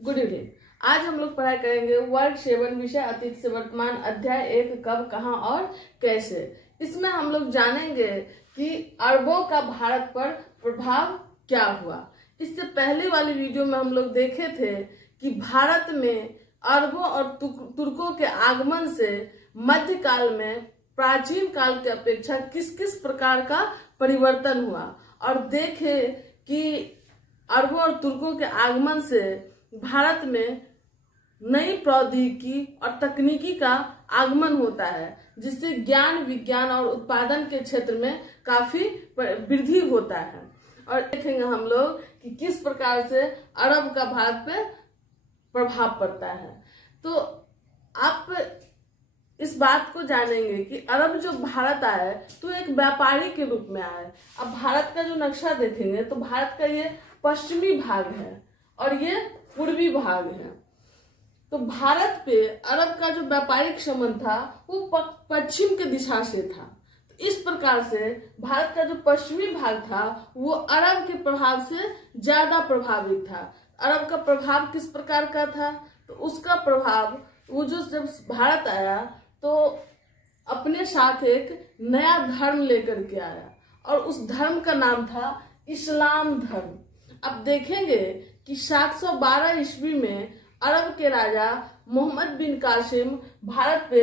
Good evening. आज हम लोग पढ़ाई करेंगे वर्ग 7 विषय अतीत से वर्तमान अध्याय 1 कब, कहां और कैसे। इसमें हम लोग जानेंगे कि अरबों का भारत पर प्रभाव क्या हुआ। इससे पहले वाली वीडियो में हम लोग देखे थे कि भारत में अरबों और तुर्कों के आगमन से मध्यकाल में प्राचीन काल की अपेक्षा किस किस प्रकार का परिवर्तन हुआ, और देखे कि अरबों और तुर्कों के आगमन से भारत में नई प्रौद्योगिकी और तकनीकी का आगमन होता है, जिससे ज्ञान, विज्ञान और उत्पादन के क्षेत्र में काफी वृद्धि होता है। और देखेंगे हम लोग कि किस प्रकार से अरब का भारत पे प्रभाव पड़ता है। तो आप इस बात को जानेंगे कि अरब जो भारत आए तो एक व्यापारी के रूप में आए। अब भारत का जो नक्शा देखेंगे तो भारत का ये पश्चिमी भाग है और ये पूर्वी भाग है। तो भारत पे अरब का जो व्यापारिक संबंध था वो पश्चिम के दिशा से था। तो इस प्रकार से भारत का जो पश्चिमी भाग था वो अरब के प्रभाव से ज्यादा प्रभावित था। अरब का प्रभाव किस प्रकार का था? तो उसका प्रभाव वो जो जब भारत आया तो अपने साथ एक नया धर्म लेकर के आया, और उस धर्म का नाम था इस्लाम धर्म। अब देखेंगे कि 712 ईस्वी में अरब के राजा मोहम्मद बिन कासिम भारत पे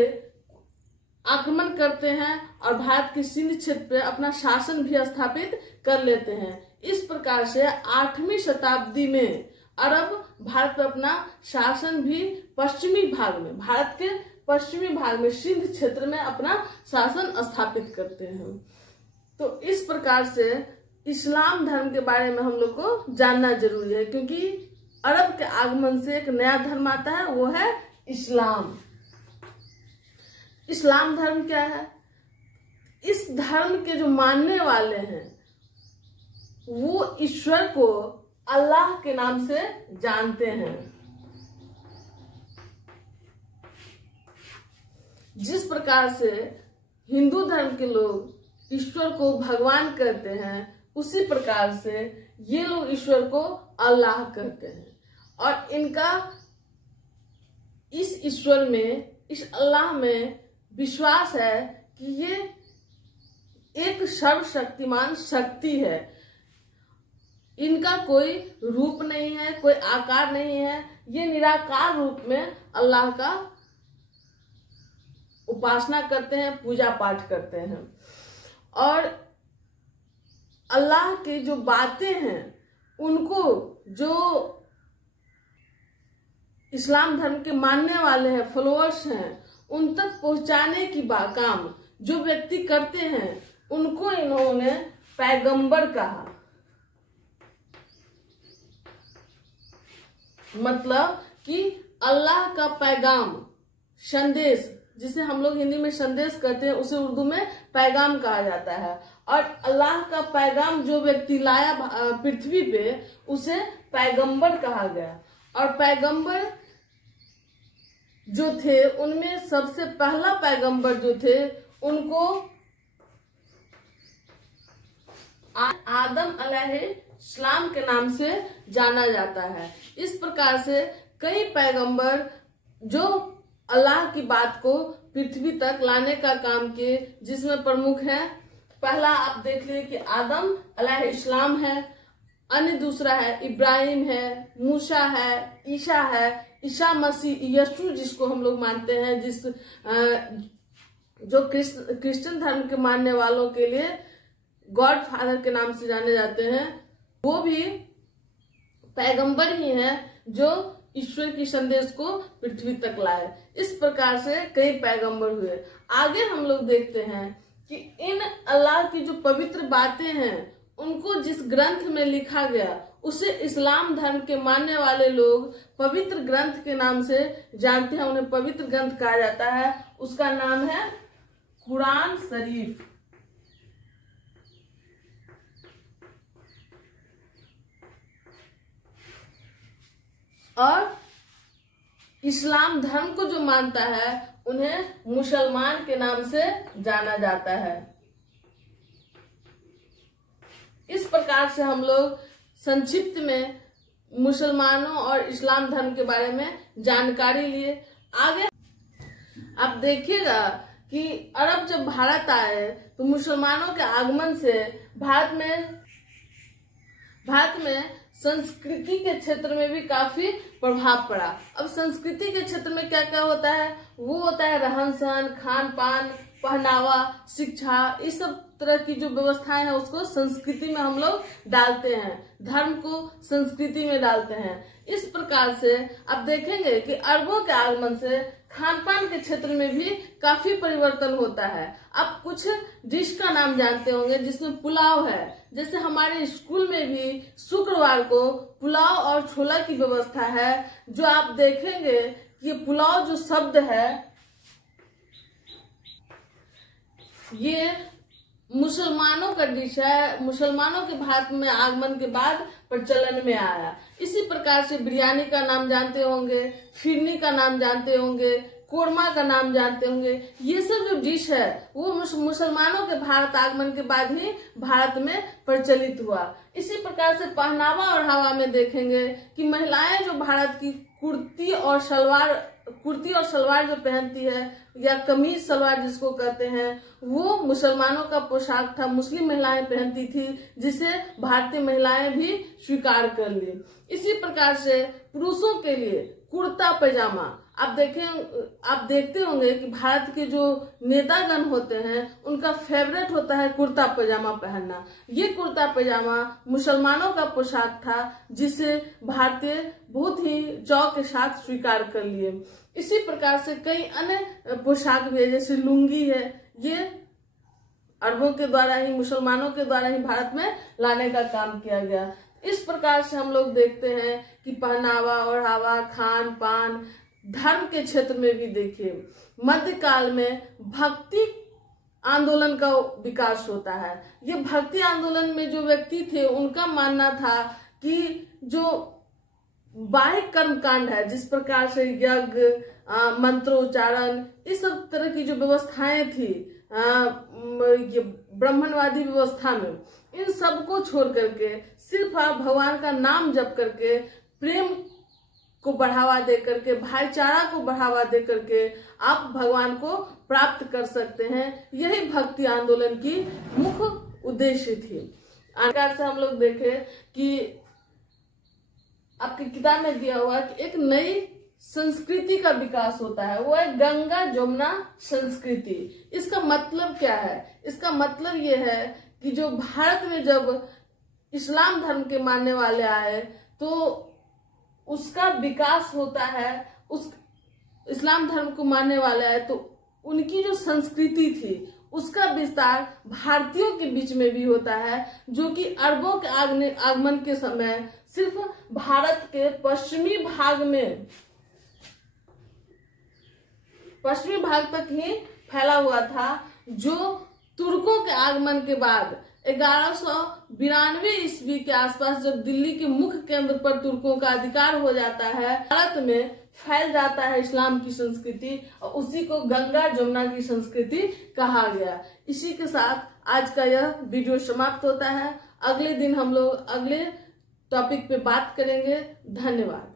आक्रमण करते हैं और भारत के सिंध क्षेत्र पे अपना शासन भी स्थापित कर लेते हैं। इस प्रकार से 8वीं शताब्दी में अरब भारत पे अपना शासन भी पश्चिमी भाग में, भारत के पश्चिमी भाग में सिंध क्षेत्र में अपना शासन स्थापित करते हैं। तो इस प्रकार से इस्लाम धर्म के बारे में हम लोग को जानना जरूरी है, क्योंकि अरब के आगमन से एक नया धर्म आता है, वो है इस्लाम। इस्लाम धर्म क्या है? इस धर्म के जो मानने वाले हैं वो ईश्वर को अल्लाह के नाम से जानते हैं। जिस प्रकार से हिंदू धर्म के लोग ईश्वर को भगवान कहते हैं, उसी प्रकार से ये लोग ईश्वर को अल्लाह कहते हैं। और इनका इस ईश्वर में, इस अल्लाह में विश्वास है कि ये एक सर्वशक्तिमान शक्ति है। इनका कोई रूप नहीं है, कोई आकार नहीं है, ये निराकार रूप में अल्लाह का उपासना करते हैं, पूजा पाठ करते हैं। और अल्लाह की जो बातें हैं उनको जो इस्लाम धर्म के मानने वाले हैं, फॉलोअर्स हैं, उन तक पहुंचाने की काम जो व्यक्ति करते हैं उनको इन्होंने पैगंबर कहा। मतलब कि अल्लाह का पैगाम, संदेश, जिसे हम लोग हिंदी में संदेश कहते हैं, उसे उर्दू में पैगाम कहा जाता है। और अल्लाह का पैगाम जो व्यक्ति लाया पृथ्वी पे उसे पैगंबर कहा गया। और पैगंबर जो थे उनमें सबसे पहला पैगंबर जो थे उनको आदम अलैहिस्सलाम के नाम से जाना जाता है। इस प्रकार से कई पैगंबर जो अल्लाह की बात को पृथ्वी तक लाने का काम किए, जिसमें प्रमुख है, पहला आप देख लीजिए कि आदम अलैहिस्सलाम है, अन्य दूसरा है इब्राहिम है, मूसा है, ईसा है, ईसा मसीह, यीशु जिसको हम लोग मानते हैं, जो क्रिश्चियन धर्म के मानने वालों के लिए गॉड फादर के नाम से जाने जाते हैं, वो भी पैगंबर ही हैं जो ईश्वर की संदेश को पृथ्वी तक लाए। इस प्रकार से कई पैगंबर हुए। आगे हम लोग देखते हैं कि इन अल्लाह की जो पवित्र बातें हैं उनको जिस ग्रंथ में लिखा गया उसे इस्लाम धर्म के मानने वाले लोग पवित्र ग्रंथ के नाम से जानते हैं। उन्हें पवित्र ग्रंथ कहा जाता है। उसका नाम है कुरान शरीफ। और इस्लाम धर्म को जो मानता है उन्हें मुसलमान के नाम से जाना जाता है। इस प्रकार से हम लोग संक्षिप्त में मुसलमानों और इस्लाम धर्म के बारे में जानकारी लिए। आगे आप देखिएगा कि अरब जब भारत आए तो मुसलमानों के आगमन से भारत में संस्कृति के क्षेत्र में भी काफी प्रभाव पड़ा। अब संस्कृति के क्षेत्र में क्या क्या होता है, वो होता है रहन सहन, खान पान, पहनावा, शिक्षा, इस सब तरह की जो व्यवस्थाएं हैं उसको संस्कृति में हम लोग डालते हैं, धर्म को संस्कृति में डालते हैं। इस प्रकार से आप देखेंगे कि अरबों के आगमन से खान पान के क्षेत्र में भी काफी परिवर्तन होता है। आप कुछ डिश का नाम जानते होंगे जिसमें पुलाव है। जैसे हमारे स्कूल में भी शुक्रवार को पुलाव और छोला की व्यवस्था है। जो आप देखेंगे कि ये पुलाव जो शब्द है ये मुसलमानों का डिश है, मुसलमानों के भारत में आगमन के बाद प्रचलन में आया। इसी प्रकार से बिरयानी का नाम जानते होंगे, फिरनी का नाम जानते होंगे, कोरमा का नाम जानते होंगे। ये सब जो डिश है वो मुसलमानों के भारत आगमन के बाद ही भारत में प्रचलित हुआ। इसी प्रकार से पहनावा और हवा में देखेंगे कि महिलाएं जो भारत की कुर्ती और सलवार जो पहनती है या कमीज सलवार जिसको कहते हैं, वो मुसलमानों का पोशाक था, मुस्लिम महिलाएं पहनती थी, जिसे भारतीय महिलाएं भी स्वीकार कर ली। इसी प्रकार से पुरुषों के लिए कुर्ता पैजामा, आप देखते होंगे कि भारत के जो नेतागण होते हैं उनका फेवरेट होता है कुर्ता पैजामा पहनना। ये कुर्ता पैजामा मुसलमानों का पोशाक था जिसे भारतीय बहुत ही चाव के साथ स्वीकार कर लिए। इसी प्रकार से कई अन्य पोशाक भी है, जैसे लुंगी है, ये अरबों के द्वारा ही, मुसलमानों के द्वारा ही भारत में लाने का काम किया गया। इस प्रकार से हम लोग देखते हैं कि पहनावा और हवा, खान पान, धर्म के क्षेत्र में भी देखिए मध्यकाल में भक्ति आंदोलन का विकास होता है। ये भक्ति आंदोलन में जो व्यक्ति थे उनका मानना था कि जो बाह्य कर्म कांड है, जिस प्रकार से यज्ञ, मंत्रोच्चारण, इस सब तरह की जो व्यवस्थाएं थी ये ब्राह्मणवादी व्यवस्था में, इन सब को छोड़ करके सिर्फ आप भगवान का नाम जप करके, प्रेम को बढ़ावा दे करके, भाईचारा को बढ़ावा दे करके आप भगवान को प्राप्त कर सकते हैं। यही भक्ति आंदोलन की मुख्य उद्देश्य थी। प्रकार से हम लोग देखें कि आपकी किताब में दिया हुआ कि एक नई संस्कृति का विकास होता है, वो है गंगा जमुना संस्कृति। इसका मतलब क्या है? इसका मतलब ये है कि जो भारत में जब इस्लाम धर्म के मानने वाले आए तो उसका विकास होता है। उस इस्लाम धर्म को मानने वाले आए तो उनकी जो संस्कृति थी उसका विस्तार भारतीयों के बीच में भी होता है, जो कि अरबों के आगमन के समय सिर्फ भारत के पश्चिमी भाग तक ही फैला हुआ था। जो तुर्कों के आगमन के बाद 1192 ईस्वी के आसपास जब दिल्ली के मुख्य केंद्र पर तुर्कों का अधिकार हो जाता है, भारत में फैल जाता है इस्लाम की संस्कृति और उसी को गंगा जमुना की संस्कृति कहा गया। इसी के साथ आज का यह वीडियो समाप्त होता है। अगले दिन हम लोग अगले टॉपिक पे बात करेंगे। धन्यवाद।